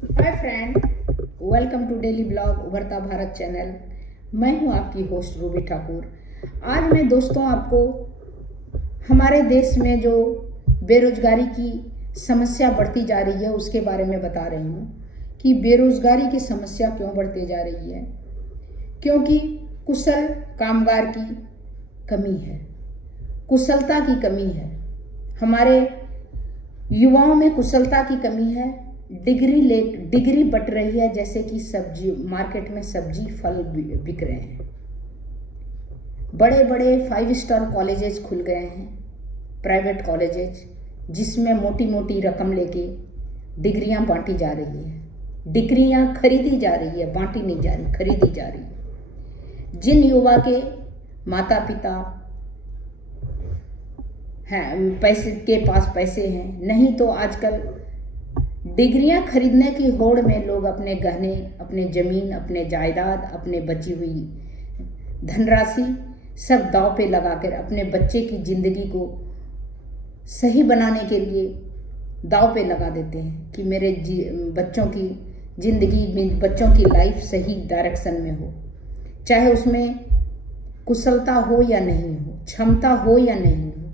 Hi friend, welcome to daily blog उभरता Bharat channel. मैं हूं आपकी होस्ट रूबी ठाकुर। आज मैं दोस्तों आपको हमारे देश में जो बेरोजगारी की समस्या बढ़ती जा रही है उसके बारे में बता रही हूं कि बेरोजगारी की समस्या क्यों बढ़ती जा रही है। क्योंकि कुशल कामगार की कमी है, कुशलता की कमी है। हमारे युवाओं में कुशलता की कमी है। डिग्री बट रही है, जैसे कि सब्जी मार्केट में सब्जी फल बिक रहे हैं। बड़े बड़े 5 स्टार कॉलेजेस खुल गए हैं, प्राइवेट कॉलेजेस, जिसमें मोटी मोटी रकम लेके डिग्रियां बांटी जा रही है। डिग्रियां खरीदी जा रही है, बांटी नहीं जा रही, खरीदी जा रही है। जिन युवा के माता पिता हैं, पैसे के पास पैसे हैं, नहीं तो आजकल डिग्रियां खरीदने की होड़ में लोग अपने गहने, अपने जमीन, अपने जायदाद, अपने बची हुई धनराशि सब दांव पे लगाकर अपने बच्चे की जिंदगी को सही बनाने के लिए दांव पे लगा देते हैं कि मेरे बच्चों की जिंदगी में, बच्चों की लाइफ सही डायरेक्शन में हो, चाहे उसमें कुशलता हो या नहीं हो, क्षमता हो या नहीं हो।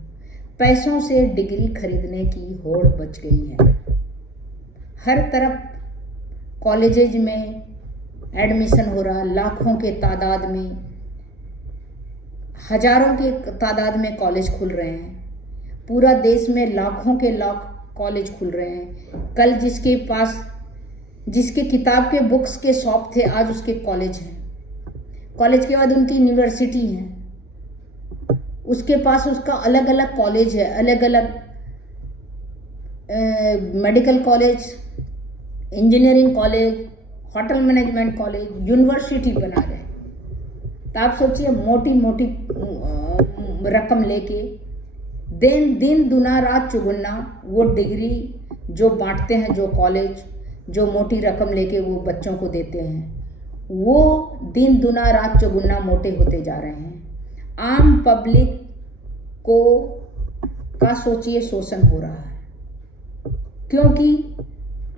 पैसों से डिग्री खरीदने की होड़ बच गई है। हर तरफ कॉलेजेज में एडमिशन हो रहा, लाखों के तादाद में, हजारों के तादाद में कॉलेज खुल रहे हैं। पूरा देश में लाखों के लाख कॉलेज खुल रहे हैं। कल जिसके किताब के बुक्स के शॉप थे, आज उसके कॉलेज हैं। कॉलेज के बाद उनकी यूनिवर्सिटी है, उसके पास उसका अलग अलग कॉलेज है, अलग अलग medical college, engineering college, hotel management college, university बना रहे। तो आप सोचिए, मोटी मोटी रकम लेके दिन दुना रात चौगुना वो डिग्री जो बांटते हैं, जो कॉलेज जो मोटी रकम लेके वो बच्चों को देते हैं, वो दिन दुना रात चौगुना मोटे होते जा रहे हैं। आम पब्लिक को का सोचिए शोषण हो रहा है, क्योंकि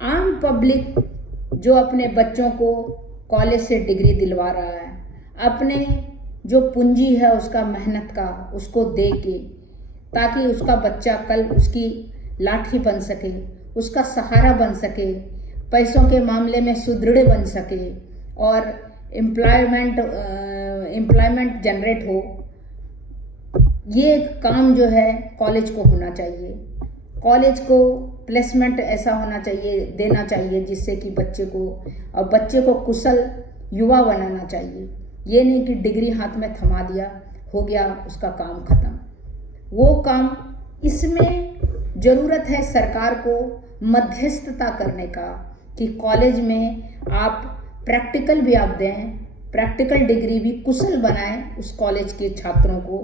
आम पब्लिक जो अपने बच्चों को कॉलेज से डिग्री दिलवा रहा है, अपने जो पूंजी है उसका, मेहनत का, उसको दे के, ताकि उसका बच्चा कल उसकी लाठी बन सके, उसका सहारा बन सके, पैसों के मामले में सुदृढ़ बन सके और एम्प्लॉयमेंट जनरेट हो। ये काम जो है कॉलेज को होना चाहिए। कॉलेज को प्लेसमेंट ऐसा होना चाहिए, देना चाहिए, जिससे कि बच्चे को कुशल युवा बनाना चाहिए। ये नहीं कि डिग्री हाथ में थमा दिया, हो गया, उसका काम खत्म। वो काम, इसमें ज़रूरत है सरकार को मध्यस्थता करने का, कि कॉलेज में आप प्रैक्टिकल भी आप दें, प्रैक्टिकल डिग्री भी कुशल बनाएं उस कॉलेज के छात्रों को,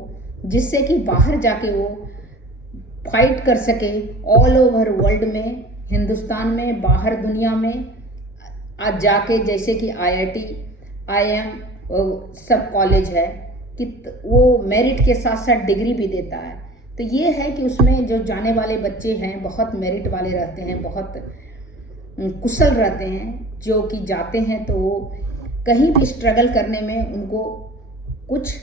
जिससे कि बाहर जाके वो फाइट कर सके ऑल ओवर वर्ल्ड में, हिंदुस्तान में, बाहर दुनिया में आज जाके, जैसे कि IIT, IIM सब कॉलेज है कि वो मेरिट के साथ साथ डिग्री भी देता है। तो ये है कि उसमें जो जाने वाले बच्चे हैं बहुत मेरिट वाले रहते हैं, बहुत कुशल रहते हैं, जो कि जाते हैं तो वो कहीं भी स्ट्रगल करने में उनको कुछ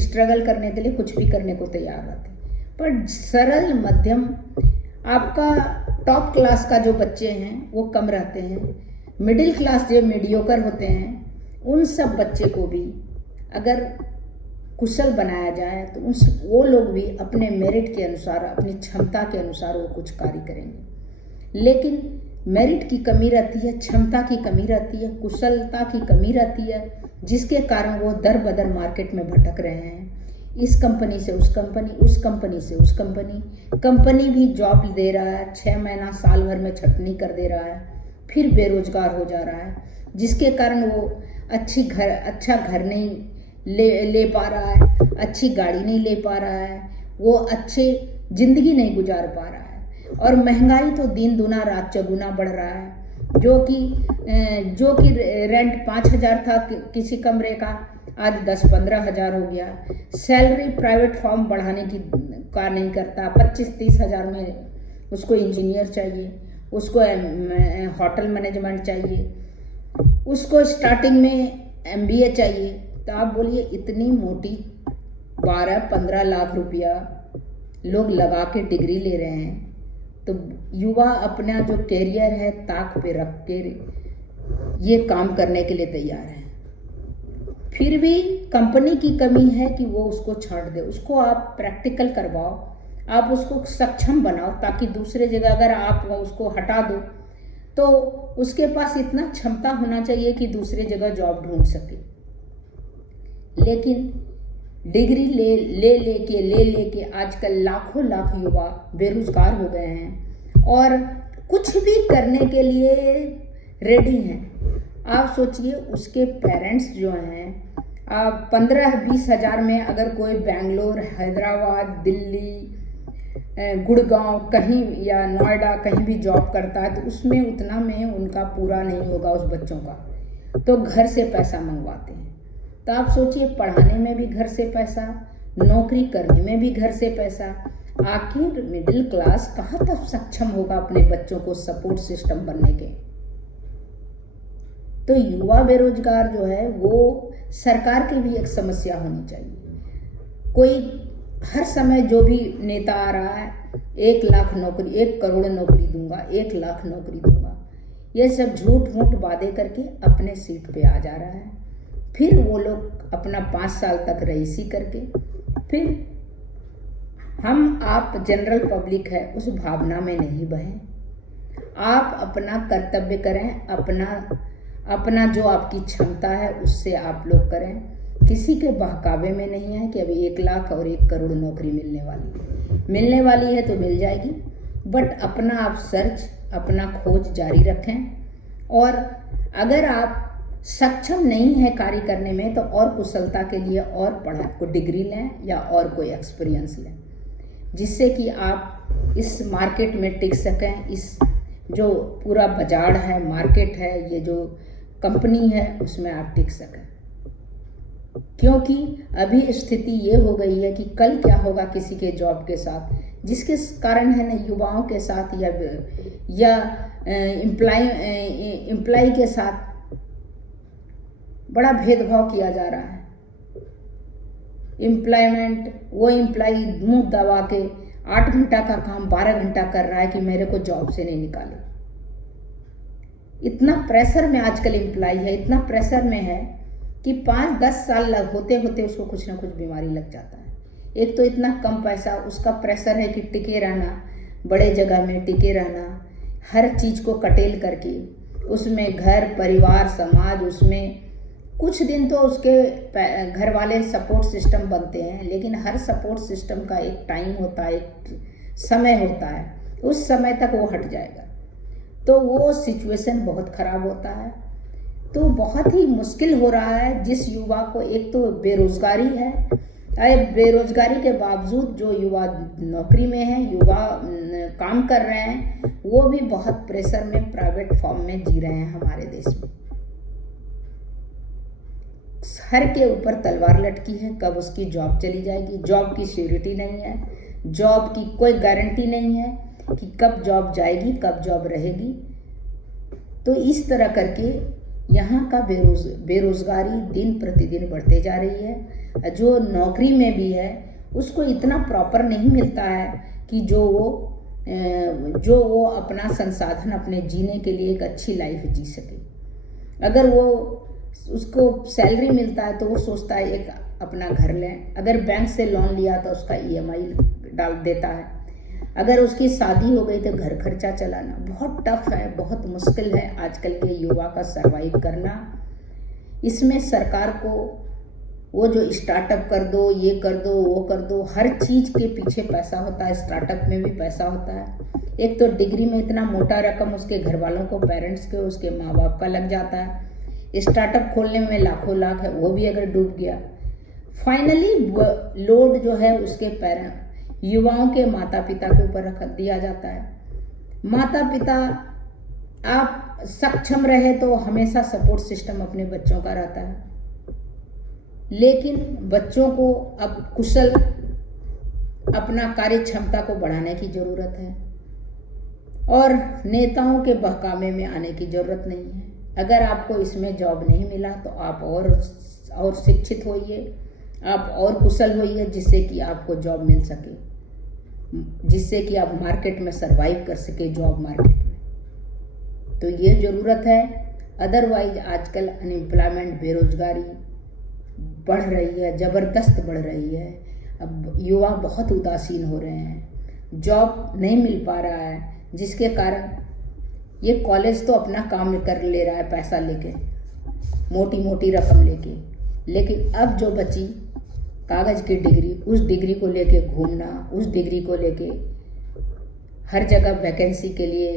स्ट्रगल करने के लिए कुछ भी करने को तैयार रहते हैं। पर सरल मध्यम, आपका टॉप क्लास का जो बच्चे हैं वो कम रहते हैं। मिडिल क्लास जो मीडियोकर होते हैं, उन सब बच्चे को भी अगर कुशल बनाया जाए तो वो लोग भी अपने मेरिट के अनुसार, अपनी क्षमता के अनुसार वो कुछ कार्य करेंगे। लेकिन मेरिट की कमी रहती है, क्षमता की कमी रहती है, कुशलता की कमी रहती है, जिसके कारण वो दर बदर मार्केट में भटक रहे हैं। इस कंपनी से उस कंपनी, उस कंपनी से उस कंपनी भी जॉब दे रहा है, 6 महीना साल भर में छटनी कर दे रहा है, फिर बेरोजगार हो जा रहा है, जिसके कारण वो अच्छा घर नहीं ले पा रहा है, अच्छी गाड़ी नहीं ले पा रहा है, वो अच्छी जिंदगी नहीं गुजार पा रहा है। और महंगाई तो दिन दुना रात चौगुना बढ़ रहा है, जो कि रेंट 5,000 था किसी कमरे का, आज 10-15 हज़ार हो गया। सैलरी प्राइवेट फॉर्म बढ़ाने की का नहीं करता, 25-30 हज़ार में उसको इंजीनियर चाहिए, उसको होटल मैनेजमेंट चाहिए, उसको स्टार्टिंग में MBA चाहिए। तो आप बोलिए इतनी मोटी 12-15 लाख रुपया लोग लगा के डिग्री ले रहे हैं, तो युवा अपना जो कैरियर है ताक पे रख के ये काम करने के लिए तैयार है। फिर भी कंपनी की कमी है कि वो उसको छांट दे। उसको आप प्रैक्टिकल करवाओ, आप उसको सक्षम बनाओ, ताकि दूसरे जगह अगर आप उसको हटा दो तो उसके पास इतना क्षमता होना चाहिए कि दूसरे जगह जॉब ढूंढ सके। लेकिन डिग्री ले लेके आजकल लाखों लाख युवा बेरोजगार हो गए हैं और कुछ भी करने के लिए रेडी हैं। आप सोचिए उसके पेरेंट्स जो हैं, आप 15-20 हज़ार में अगर कोई बेंगलोर, हैदराबाद, दिल्ली, गुड़गांव कहीं या नोएडा कहीं भी जॉब करता है तो उसमें उतना में उनका पूरा नहीं होगा उस बच्चों का, तो घर से पैसा मंगवाते हैं। तो आप सोचिए पढ़ाने में भी घर से पैसा, नौकरी करने में भी घर से पैसा। आखिर मिडिल क्लास कहाँ तक सक्षम होगा अपने बच्चों को सपोर्ट सिस्टम बनने के। तो युवा बेरोजगार जो है वो सरकार की भी एक समस्या होनी चाहिए। कोई हर समय जो भी नेता आ रहा है 1 लाख नौकरी, 1 करोड़ नौकरी दूंगा, 1 लाख नौकरी दूंगा, ये सब झूठ मूठ वादे करके अपने सीट पे आ जा रहा है। फिर वो लोग अपना 5 साल तक रईसी करके फिर हम आप जनरल पब्लिक है उस भावना में नहीं बहें। आप अपना कर्तव्य करें, अपना जो आपकी क्षमता है उससे आप लोग करें। किसी के बहकावे में नहीं है कि अभी 1 लाख और 1 करोड़ नौकरी मिलने वाली है तो मिल जाएगी। बट अपना आप सर्च, अपना खोज जारी रखें और अगर आप सक्षम नहीं है कार्य करने में तो और कुशलता के लिए और पढ़ा को डिग्री लें या और कोई एक्सपीरियंस लें, जिससे कि आप इस मार्केट में टिक सकें। इस जो पूरा बाजार है, मार्केट है, ये जो कंपनी है उसमें आप टिक सकें। क्योंकि अभी स्थिति ये हो गई है कि कल क्या होगा किसी के जॉब के साथ, जिसके कारण है ना युवाओं के साथ या एम्प्लॉय के साथ बड़ा भेदभाव किया जा रहा है। एम्प्लॉयमेंट, वो एम्प्लॉय मुंह दबा के 8 घंटा का काम 12 घंटा कर रहा है कि मेरे को जॉब से नहीं निकाले। इतना प्रेशर में आजकल एम्प्लॉय है, इतना प्रेशर में है कि 5-10 साल होते होते उसको कुछ ना कुछ बीमारी लग जाता है। एक तो इतना कम पैसा, उसका प्रेशर है कि टिके रहना, बड़े जगह में टिके रहना, हर चीज़ को कटेल करके उसमें घर परिवार समाज, उसमें कुछ दिन तो उसके घर वाले सपोर्ट सिस्टम बनते हैं, लेकिन हर सपोर्ट सिस्टम का एक टाइम होता है, एक समय होता है, उस समय तक वो हट जाएगा तो वो सिचुएशन बहुत ख़राब होता है। तो बहुत ही मुश्किल हो रहा है जिस युवा को, एक तो बेरोजगारी है, बेरोजगारी के बावजूद जो युवा नौकरी में है, युवा काम कर रहे हैं, वो भी बहुत प्रेशर में प्राइवेट फॉर्म में जी रहे हैं हमारे देश में। हर के ऊपर तलवार लटकी है, कब उसकी जॉब चली जाएगी, जॉब की सिक्योरिटी नहीं है, जॉब की कोई गारंटी नहीं है कि कब जॉब जाएगी, कब जॉब रहेगी। तो इस तरह करके यहाँ का बेरोजगारी दिन प्रतिदिन बढ़ते जा रही है। जो नौकरी में भी है उसको इतना प्रॉपर नहीं मिलता है कि जो वो अपना संसाधन अपने जीने के लिए एक अच्छी लाइफ जी सके। अगर वो उसको सैलरी मिलता है तो वो सोचता है एक अपना घर लें, अगर बैंक से लोन लिया तो उसका EMI डाल देता है, अगर उसकी शादी हो गई तो घर खर्चा चलाना बहुत टफ है, बहुत मुश्किल है आजकल के युवा का सरवाइव करना। इसमें सरकार को वो जो स्टार्टअप कर दो, ये कर दो, वो कर दो, हर चीज़ के पीछे पैसा होता है, स्टार्टअप में भी पैसा होता है। एक तो डिग्री में इतना मोटा रकम उसके घर वालों को, पेरेंट्स के, उसके माँ बाप का लग जाता है। स्टार्टअप खोलने में लाखों लाख है, वो भी अगर डूब गया, फाइनली लोड जो है उसके युवाओं के माता पिता के ऊपर रख दिया जाता है। माता पिता आप सक्षम रहे तो हमेशा सपोर्ट सिस्टम अपने बच्चों का रहता है, लेकिन बच्चों को अब कुशल अपना कार्य क्षमता को बढ़ाने की ज़रूरत है और नेताओं के बहकावे में आने की ज़रूरत नहीं है। अगर आपको इसमें जॉब नहीं मिला तो आप और शिक्षित होइए, आप और कुशल होइए, जिससे कि आपको जॉब मिल सके, जिससे कि आप मार्केट में सरवाइव कर सके, जॉब मार्केट में। तो ये ज़रूरत है। अदरवाइज आजकल अनएम्प्लॉयमेंट, बेरोजगारी बढ़ रही है, ज़बरदस्त बढ़ रही है। अब युवा बहुत उदासीन हो रहे हैं, जॉब नहीं मिल पा रहा है, जिसके कारण ये कॉलेज तो अपना काम कर ले रहा है पैसा लेके, मोटी मोटी रकम लेके, लेकिन अब जो बची कागज़ की डिग्री, उस डिग्री को लेके घूमना, उस डिग्री को लेके हर जगह वैकेंसी के लिए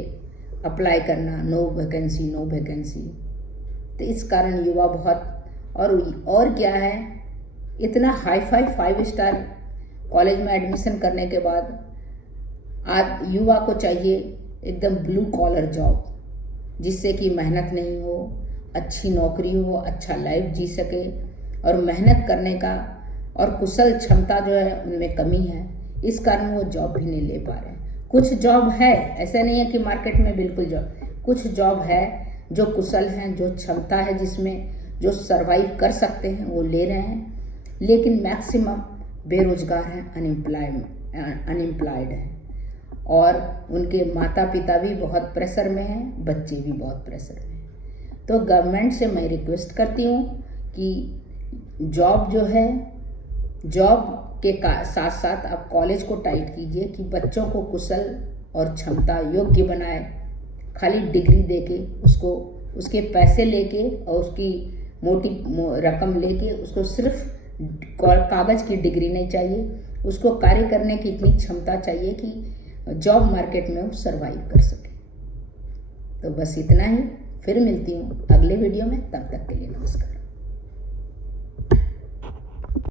अप्लाई करना, नो वैकेंसी। तो इस कारण युवा बहुत और क्या है, इतना हाई फाई 5 स्टार कॉलेज में एडमिशन करने के बाद आज युवा को चाहिए एकदम ब्लू कॉलर जॉब, जिससे कि मेहनत नहीं हो, अच्छी नौकरी हो, अच्छा लाइफ जी सके। और मेहनत करने का और कुशल क्षमता जो है उनमें कमी है, इस कारण वो जॉब भी नहीं ले पा रहे हैं। कुछ जॉब है, ऐसा नहीं है कि मार्केट में बिल्कुल जॉब, कुछ जॉब है जो कुशल हैं, जो क्षमता है जिसमें जो सरवाइव कर सकते हैं, वो ले रहे हैं। लेकिन मैक्सिमम बेरोजगार हैं, अनएम्प्लॉयड हैं, और उनके माता पिता भी बहुत प्रेशर में हैं, बच्चे भी बहुत प्रेशर में हैं। तो गवर्नमेंट से मैं रिक्वेस्ट करती हूँ कि जॉब जो है, जॉब के साथ साथ आप कॉलेज को टाइट कीजिए कि बच्चों को कुशल और क्षमता योग्य बनाए। खाली डिग्री देके उसको, उसके पैसे लेके और उसकी मोटी रकम लेके, उसको सिर्फ कागज़ की डिग्री नहीं चाहिए, उसको कार्य करने की इतनी क्षमता चाहिए कि जॉब मार्केट में वो सरवाइव कर सके। तो बस इतना ही, फिर मिलती हूँ अगले वीडियो में, तब तक के लिए नमस्कार।